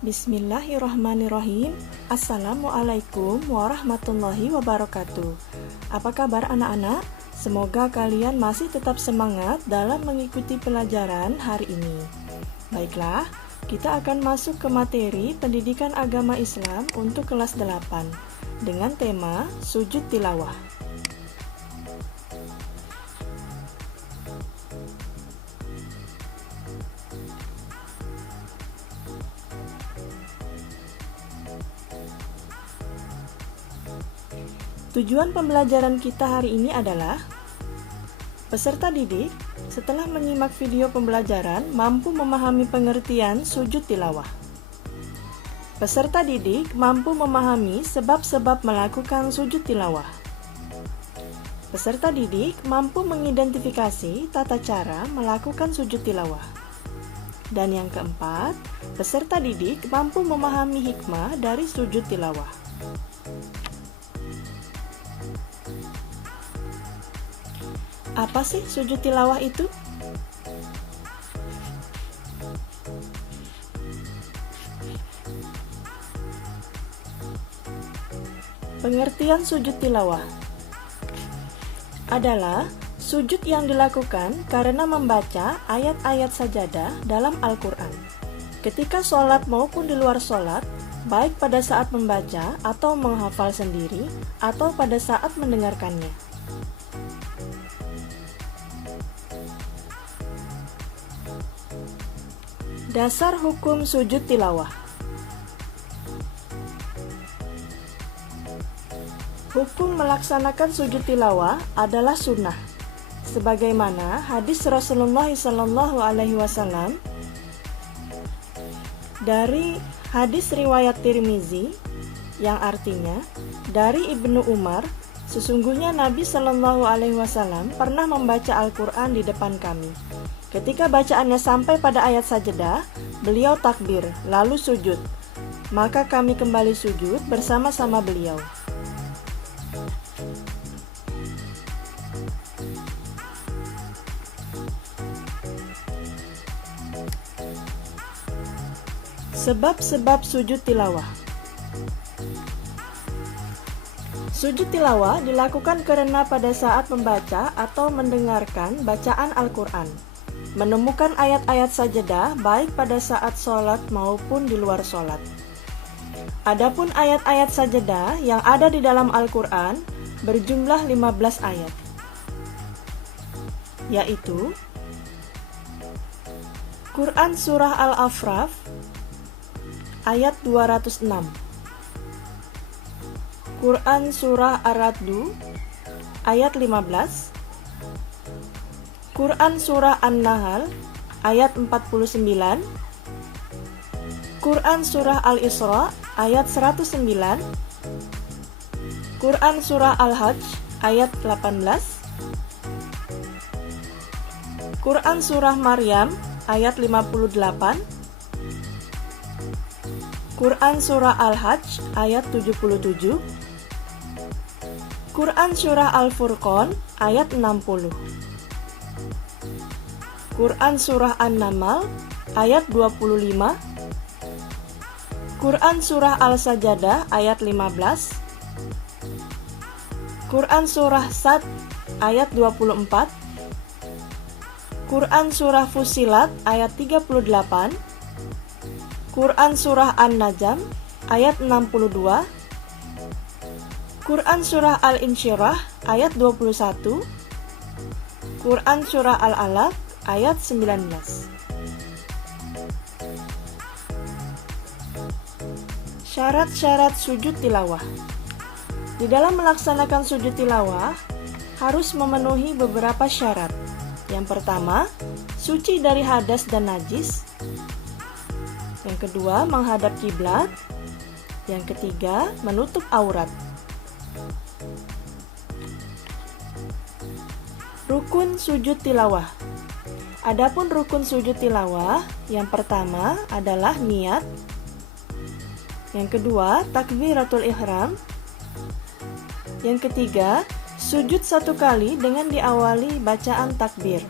Bismillahirrahmanirrahim. Assalamualaikum warahmatullahi wabarakatuh. Apa kabar anak-anak? Semoga kalian masih tetap semangat dalam mengikuti pelajaran hari ini. Baiklah, kita akan masuk ke materi pendidikan agama Islam untuk kelas 8 dengan tema sujud tilawah. Tujuan pembelajaran kita hari ini adalah peserta didik setelah menyimak video pembelajaran mampu memahami pengertian sujud tilawah. Peserta didik mampu memahami sebab-sebab melakukan sujud tilawah. Peserta didik mampu mengidentifikasi tata cara melakukan sujud tilawah. Dan yang keempat, peserta didik mampu memahami hikmah dari sujud tilawah. Apa sih sujud tilawah itu? Pengertian sujud tilawah adalah sujud yang dilakukan karena membaca ayat-ayat sajadah dalam Al-Quran. Ketika sholat maupun di luar sholat, baik pada saat membaca atau menghafal sendiri, atau pada saat mendengarkannya. Dasar hukum sujud tilawah. Hukum melaksanakan sujud tilawah adalah sunnah, sebagaimana hadis Rasulullah SAW dari hadis riwayat Tirmizi yang artinya dari Ibnu Umar, sesungguhnya Nabi SAW pernah membaca Al-Quran di depan kami. Ketika bacaannya sampai pada ayat sajadah, beliau takbir, lalu sujud. Maka kami kembali sujud bersama-sama beliau. Sebab-sebab sujud tilawah. Sujud tilawah dilakukan karena pada saat membaca atau mendengarkan bacaan Al-Quran, menemukan ayat-ayat sajadah baik pada saat sholat maupun di luar sholat. Adapun ayat-ayat sajadah yang ada di dalam Al-Quran berjumlah 15 ayat, yaitu Quran Surah Al-Afraf ayat 206, Quran Surah Ar-Ra'd ayat 15, Quran Surah An-Nahl ayat 49, Quran Surah Al-Isra ayat 109, Quran Surah Al-Hajj ayat 18, Quran Surah Maryam ayat 58, Quran Surah Al-Hajj ayat 77, Quran Surah Al-Furqan ayat 60, Quran Surah An-Naml ayat 25, Quran Surah Al-Sajadah ayat 15, Quran Surah Sad ayat 24, Quran Surah Fussilat ayat 38, Quran Surah An-Najm ayat 62, Quran Surah Al-Insyirah ayat 21, Quran Surah Al-Alaq ayat 19. Syarat-syarat sujud tilawah. Di dalam melaksanakan sujud tilawah harus memenuhi beberapa syarat. Yang pertama, suci dari hadas dan najis. Yang kedua, menghadap kiblat. Yang ketiga, menutup aurat. Rukun sujud tilawah. Adapun rukun sujud tilawah, yang pertama adalah niat. Yang kedua, takbiratul ihram. Yang ketiga, sujud satu kali dengan diawali bacaan takbir.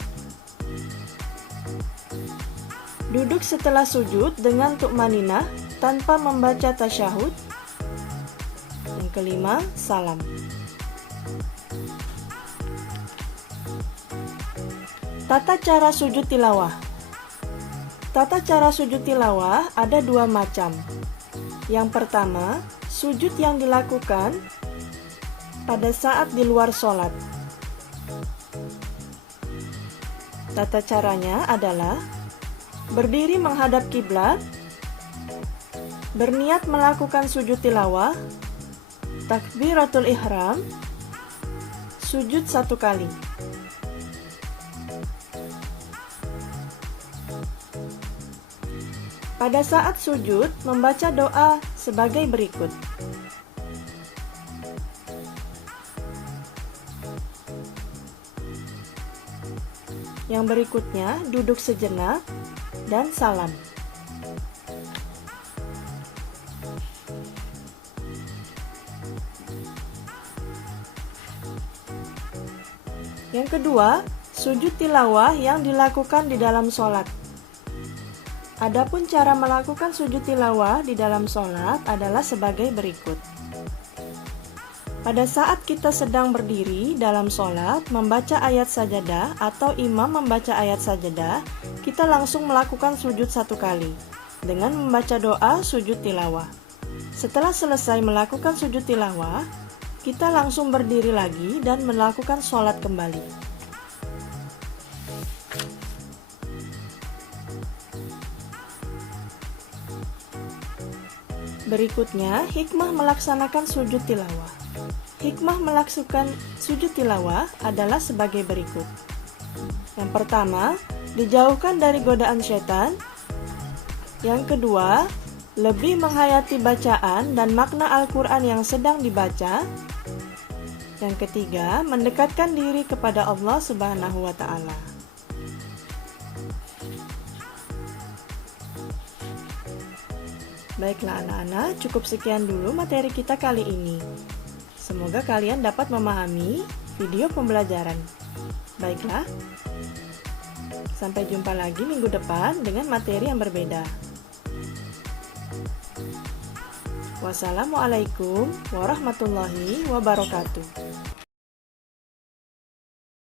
Duduk setelah sujud dengan tu'maninah tanpa membaca tasyahud. Yang kelima, salam. Tata cara sujud tilawah. Tata cara sujud tilawah ada dua macam. Yang pertama, sujud yang dilakukan pada saat di luar sholat. Tata caranya adalah berdiri menghadap kiblat, berniat melakukan sujud tilawah, takbiratul ihram, sujud 1 kali. Pada saat sujud, membaca doa sebagai berikut. Yang berikutnya, duduk sejenak dan salam. Yang kedua, sujud tilawah yang dilakukan di dalam sholat. Adapun cara melakukan sujud tilawah di dalam sholat adalah sebagai berikut. Pada saat kita sedang berdiri dalam sholat, membaca ayat sajadah atau imam membaca ayat sajadah, kita langsung melakukan sujud 1 kali dengan membaca doa sujud tilawah. Setelah selesai melakukan sujud tilawah, kita langsung berdiri lagi dan melakukan sholat kembali. Berikutnya, hikmah melaksanakan sujud tilawah. Hikmah melakukan sujud tilawah adalah sebagai berikut. Yang pertama, dijauhkan dari godaan setan. Yang kedua, lebih menghayati bacaan dan makna Al-Quran yang sedang dibaca. Yang ketiga, mendekatkan diri kepada Allah Subhanahu wa Ta'ala. Baiklah anak-anak, cukup sekian dulu materi kita kali ini. Semoga kalian dapat memahami video pembelajaran. Baiklah, sampai jumpa lagi minggu depan dengan materi yang berbeda. Wassalamualaikum warahmatullahi wabarakatuh.